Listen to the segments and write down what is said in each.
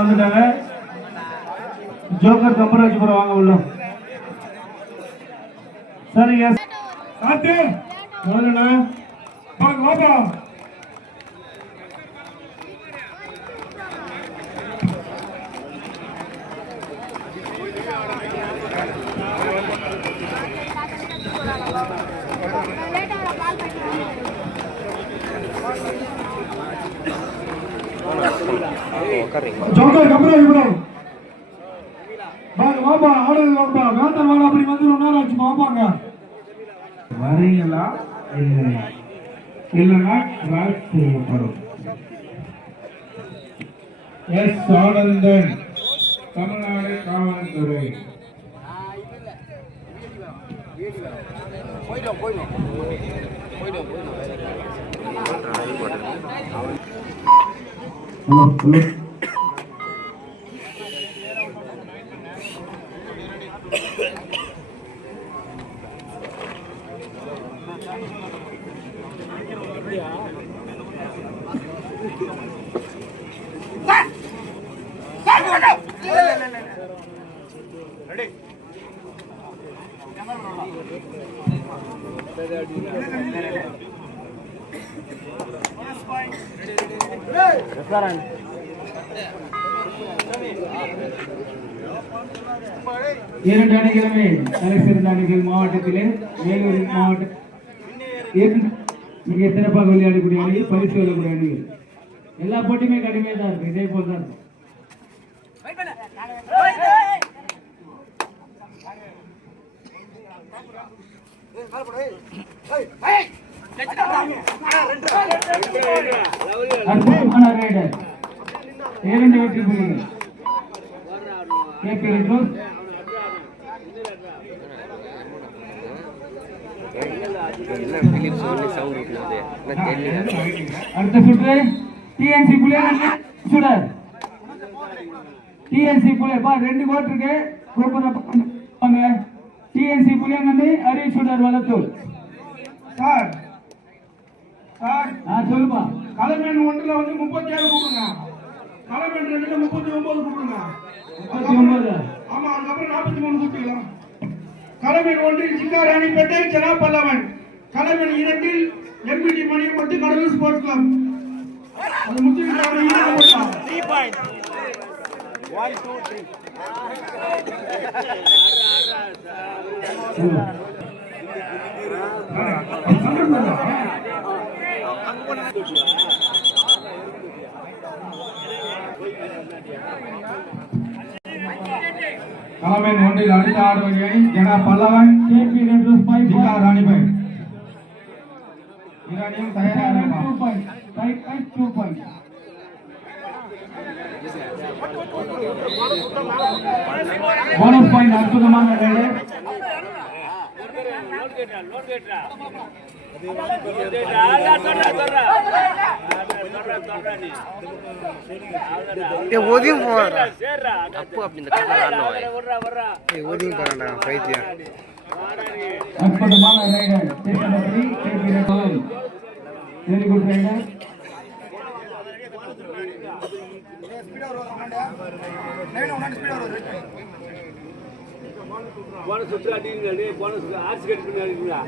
வந்துட்டாங்க. ஜோக்கர் கம்பராஜ்புரம் வாங்க உள்ள. சரிங்க காத்து வாங்கண்ணா வாங்க வாப்பா. ஜோக்கர் கம்பராஜ்புரம் வாங்க வாப்பா. ஆடுறது வாப்பா. வேந்தர் வாடா அப்படி வந்து ரொம்ப நேரம் ஆச்சு வாப்பாங்க. வரீங்களா இல்லைன்னா டிராக் செய்யப்படும். எஸ் ஆனந்தன், தமிழ்நாடு காவல்துறை. இரண்டு அணிகளுமே தலை சிறந்த அணிகள் மாவட்டத்திலே வேலூர் மாவட்டம் மிக சிறப்பாக விளையாடக்கூடிய அணி, பரிசு வெல்லக்கூடிய அணிகள். எல்லா போட்டியுமே கடுமையாக தான் இருக்கு. இதே போல் தான் இரண்டு வெற்றி புள்ளிகள். அடுத்த சுற்று டிஎன்சி புள்ளியர் சுடர். டிஎன்சி புள்ளியர் பா 2 கோட் இருக்கு. டிஎன்சி புள்ளியர் நம்பி அரி சுடர் வளத்தூர். சார் சார் சொல்லுப்பா. களமேன் ஒன்றுல வந்து 37 கூப்பிடுங்க. களமேன் 2ல 39 கூப்பிடுங்க. 39 ஆமா. அதுக்கப்புறம் 43 கூப்பிட்டுக்கலாம். களமேன் ஒன்றில் சிக்காராணிப்பேட்டை ஜனா பல்லவன். களமேன் 2ல் எம்பிடி மணியம்பட்டி கடலூர் ஸ்போர்ட்ஸ் கிளப். அது முத்துவிட்டாங்க. 3 பாயிண்ட் 1 2 3 களமேன் ஒன்றில் அடுத்த ஆடுவது அணி ஜனா பல்லவன், கேபி ரெட்ரோஸ் 5 ராணிபேட். இராணியும் தயாராக 2 பாயிண்ட் 2 பாயிண்ட். Bonus point. அற்புதமான ரைடர். ஒதியும் போறா தப்பு அப்படி இந்த காரணம் ஒதியும் போறான்டா பைத்தியம். அற்புதமான raider Tirunelveli KP Retros. Very good raider. Bonus சுற்று அடிங்க. போனஸ் ஆர்சி கட்டிட்டு அடிங்களா.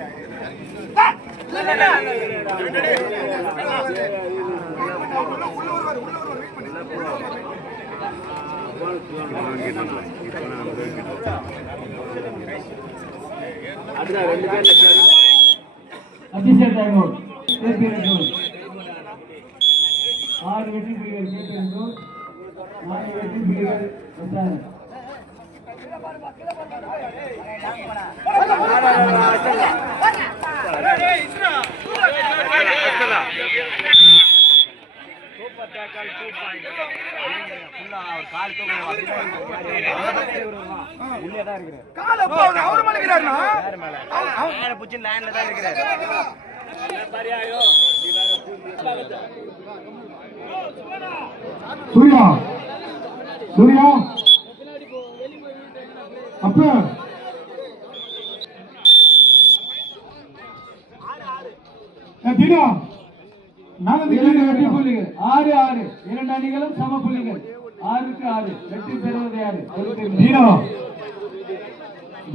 அபிஷேக் டைமோட் கேபி ரெட்ரோஸ் 6 வெற்றி புள்ளிகள். கேபி ரெட்ரோஸ் 4 வெற்றி புள்ளிகள். சூர்யா அப்போ தினம் வெற்றி புள்ளிகள் 6-6 இரண்டு அணிகளும் சம புள்ளிகள் 6-6 வெற்றி பெறுவது யாரு தினம்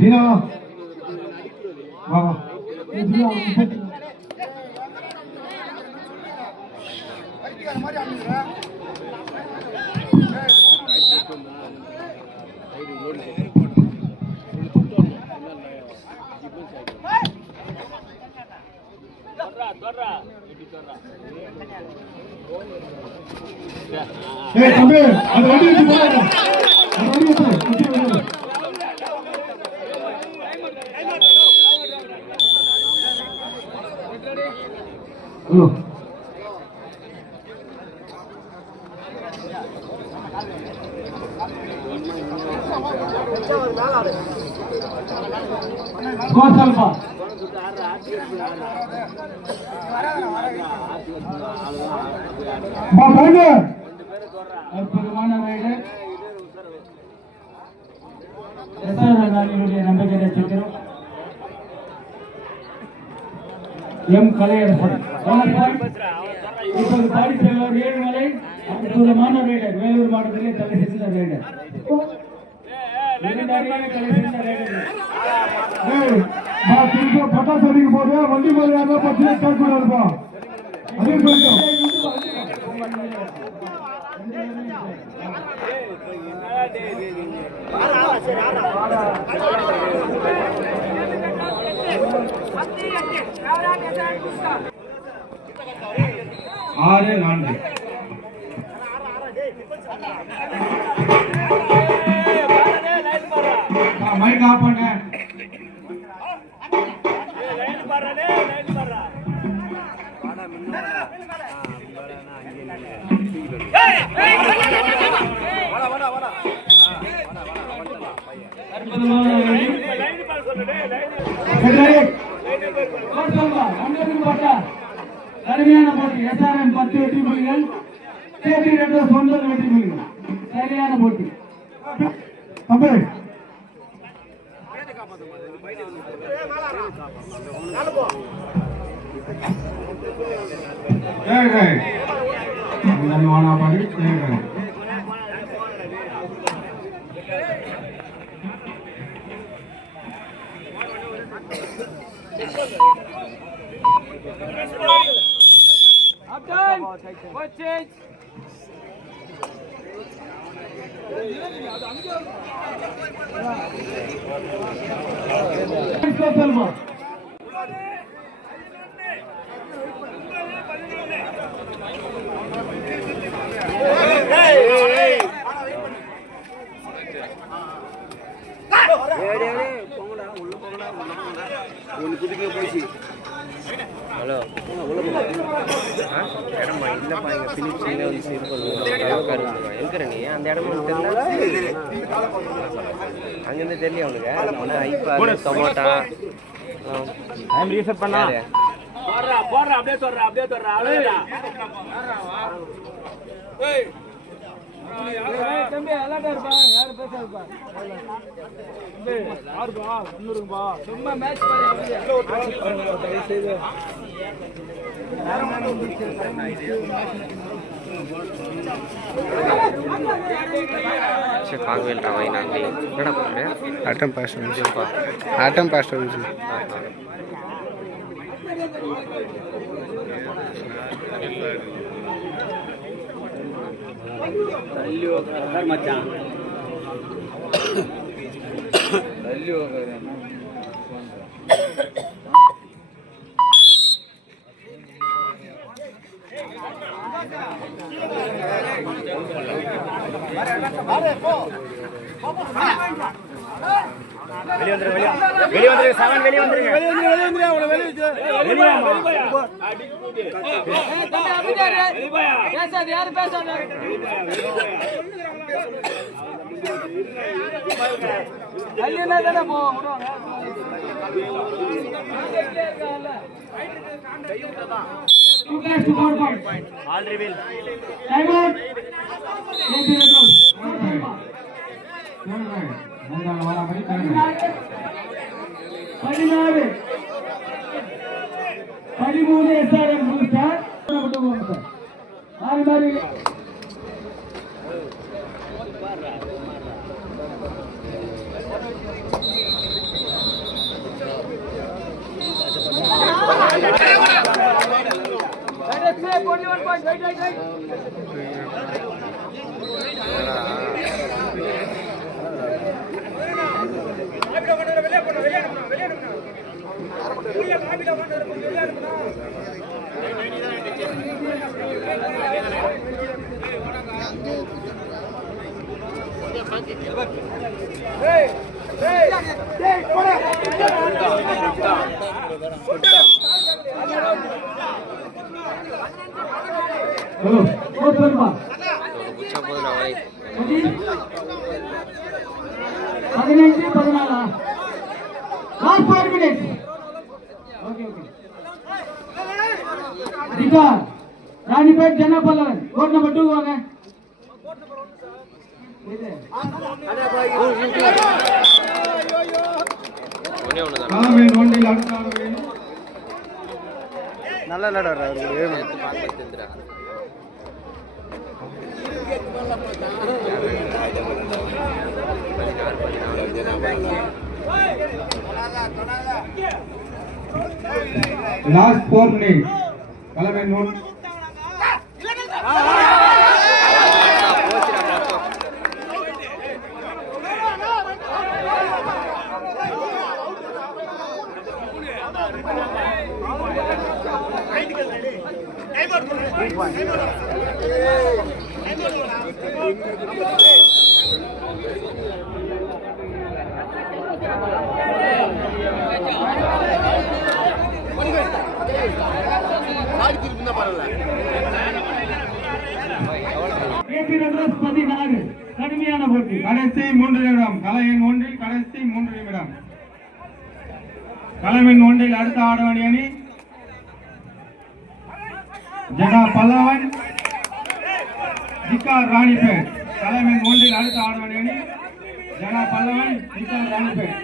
தினம் வா வா தம்பி அது வண்டி வச்சு போறாங்க ஹலோ கோசல்பா அற்புதமான ரைடர் நம்பிக்கை நட்சத்திரம் எம் கலையரசன் இப்போது பாடி செல்வர் ஏழுமலை அற்புதமான ரைடர் வேலூர் மாவட்டத்திலே தலை சிறந்த ரைடர் பட்டாசு அடிக்க போது வண்டி மாதிரி பத்தியா கேட்கணும் இருக்கும் அதே சொல்லிட்டோம் ஆறு நான்கு மைக் ஆஃப் பண்ண கடுமையான போட்டி SRM 10 வெற்றி புள்ளிகள் KP ரெட்ரோஸ் 9 வெற்றி புள்ளிகள் சரியான போட்டி தம்பி ஹலோ இடமா இல்லைப்பா எங்கள் பிலிப்ஸில் வந்து சீர் பண்ணுவாங்க இருக்கிற நீ அந்த இடம் தெரியல அங்கேருந்து தெரியல அவனுக்கு ஐப்பா டொமோட்டா ரீசெட் பண்ணா அப்படியே சொல்கிறேன் தம்பி அலர்ட்டா இருப்பா யாரு பேசாதுப்பா யாருப்பா ஒண்ணுருப்பா சும்மா மேட்ச் பார்க்கவேல்றா வை நன்றி என்னடா பண்ணுறேன் ஆட்டம் பாஸ்ட் வந்துச்சுப்பா ஆட்டம் பாஸ்ட் வந்துச்சு மச்சான் வெளியே வந்துருங்க சவன் வெளியே வந்துருங்க பேசாது யாரு பேசாது ஹலோ ஓ சொல்லுப்பா குச்சா போதுடா வை 15 14 லாஸ்ட் 5 மினிட்ஸ் ஓகே ஓகே அதிகா ராணிபேட் ஜனபலவன் கோட் நம்பர் 2 வாங்க ஒண்ணே ஒண்ணுதான் காலமேன் ஒன்றில் அடுத்த ஆடு வேணும் நல்லா விளையாடுறா அவருக்கு பார்த்து தெரிஞ்சுடா லாஸ்ட் 4 மினிட்ஸ் காலமேன் ஒன் கடுமையான போட்டி கடைசி 3 நிமிடம் கலையன் ஒன்றில் கடைசி 3 நிமிடம் கலையன் ஒன்றில் அடுத்த ஆடவணி அணி ஜனா பல்லவன் ஜிகார் ராணிபேட் கலையன் ஒன்றில் அடுத்த ஆடவணி அணி ஜனா பல்லவன் ஜிகார் ராணிபேட்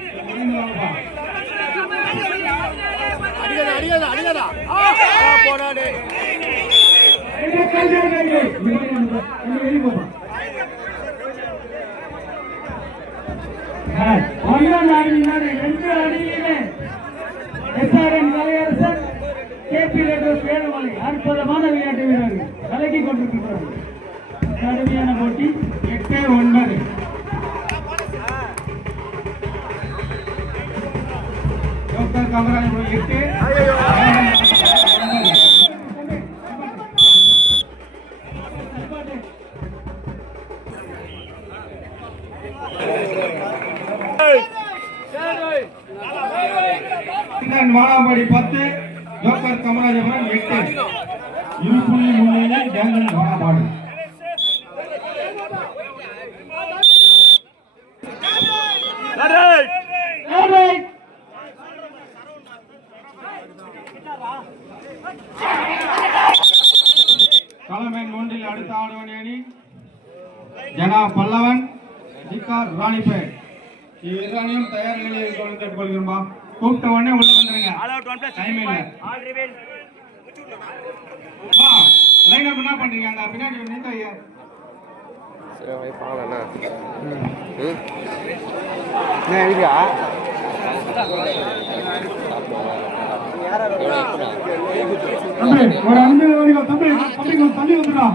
அற்புதமான விளையாட்டு வீரர்கள் கலக்கி கொண்டிருக்கிறார்கள் கடுமையான போட்டி 8-9 டாக்டர் கமராஜ் 8 வானாபாடி 10 டாக்டர் கமராஜபுரம் 8 இருப்புள்ளி முன்னிலை ஜங்கல் வானாபாடி களமேன் ஒன்றில் அடுத்த ஆடுவணி அணி ஜனா பல்லவன் ஜிகார் ராணிபேட் இவ்விரண்டையும் தயார் நிலையில் கேட்டுக்கொள்கிறோம்பா கூப்பிட்ட உடனே உள்ள வந்துருங்க டைம் இல்ல வா லைன் அப் என்ன பண்றீங்க அங்க பின்னாடி நின்று ஐயா சரி வை பாக்கலண்ணா என்ன இருக்கா தம்பி ஒரு 5 நிமிடம் தம்பி தம்பி தள்ளி வந்துடா